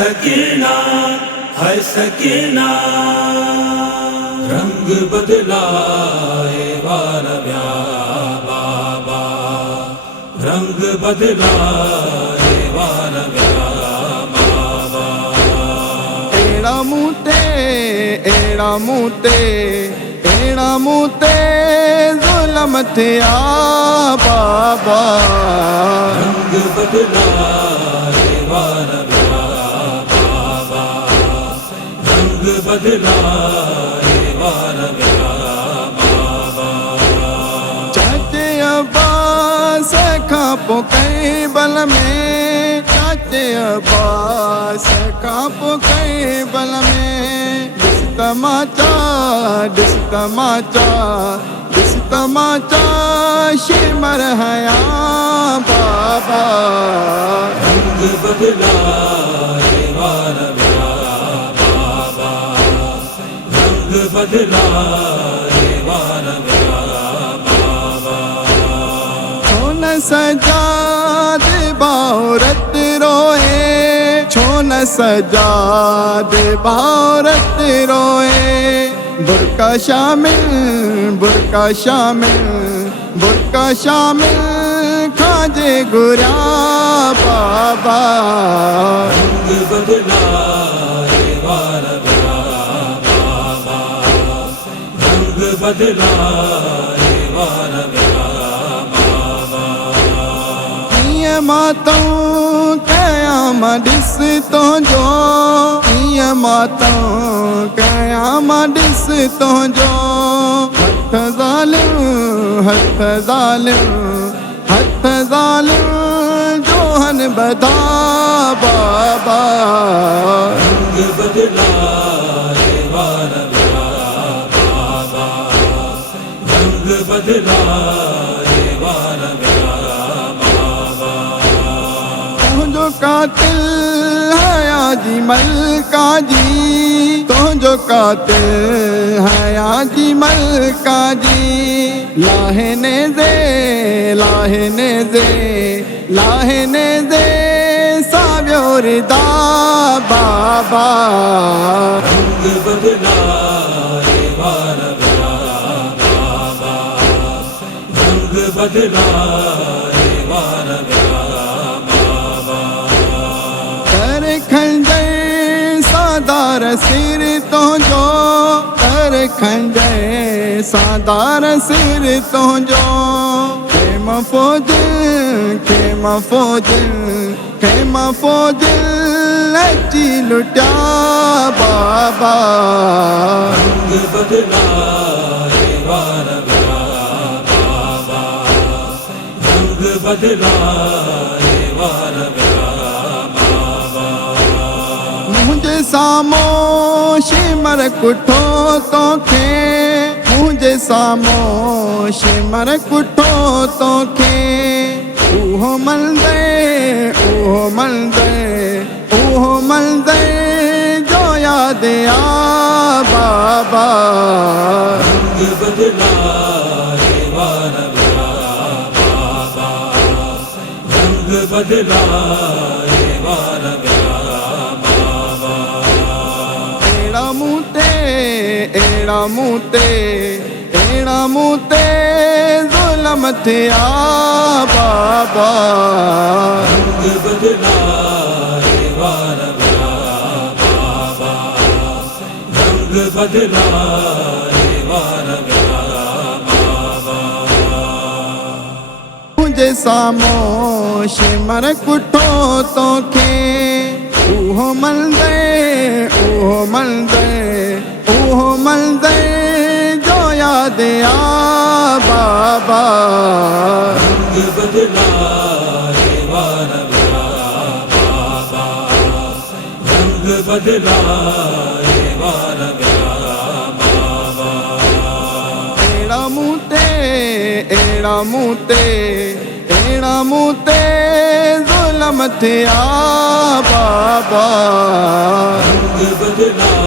सकीना है सकीना, रंग बदलाए वारव्या बाबा, रंग बदलाए वारव्या बाबा। एड़ा मूते एड़ा मूते एड़ा मूते ज़ुल्म थिया बाबा, रंग बदलाए वारव्या बाबा, रंग बदलाए वारव्या बाबा। चाचे अब्बास खां पोइ कैबल में, चाचे अब्बास खां पोइ कैबल में, ॾिस तमाचा ॾिस तमाचा ॾिस तमाचा शिमर हया बाबा, रंग बदलाए वारव्या बाबा, रंग बदलाए वारव्या बाबा। छो न सजाद बाहुरत रोए, छो न सजाद बाहुरत रोए, बुरका शामिल बुरका शामिल बुरका शामिल खाजे गुरिया बाबा, रंग बदलाए वारव्या बाबा, रंग बदलाए वारव्या बाबा। ईअं मातों कयाम ॾिस तुंहिंजो, ईअं मातों कयाम ॾिस तुंहिंजो, हथ ज़ालिम हथ ज़ालिम हथ ज़ालिम जोहन बधा बाबा, रंग बदलाए वारव्या बाबा, रंग बदलाए वारव्या बाबा। तुंहिंजो कातिल हया जी मलका जी, तुंहिंजो कातिल हया जी मलका जी, लाहिने दे लाहिने दे लाहिने दे सावियो रिदा बाबा, रंग बदलाए वारव्या बाबा, रंग बदलाए वारव्या बाबा। कर खंजर सादार सिर तुंहिंजो, कर खंजर सादार सिर तुंहिंजो, खेम फ़ौज खेम फ़ौज खेम फ़ौज अची लुटिया बाबा, रंग बदलाए वारव्या बाबा, रंग बदलाए वारव्या बाबा। मुंहिंजे साम्हूं शिमर कुठो तोखे, मुंहिंजे साम्हूं शिमर कुठो तोखे, उहो मंदर उहो मंदर उहो मंदर जो यादि आ बाबा, रंग बदलाए वारव्या बाबा, रंग बदलाए वारव्या बाबा। एड़ा मूते एड़ा मूते एड़ा मूते ज़ुल्म थिया बाबा, रंग बदलाए वारव्या बाबा, रंग बदलाए वारव्या बाबा। मुंहिंजे साम्हूं शिमर कुठो तोखे, उहो मंदर उहो मंदर उहो मंदर जो यादि आ बाबा, रंग बदलाए वारव्या बाबा, रंग बदलाए वारव्या बाबा। एड़ा मूते एड़ा मूते एड़ा मूते ज़ुल्म थिया बाबा, रंग बदलाए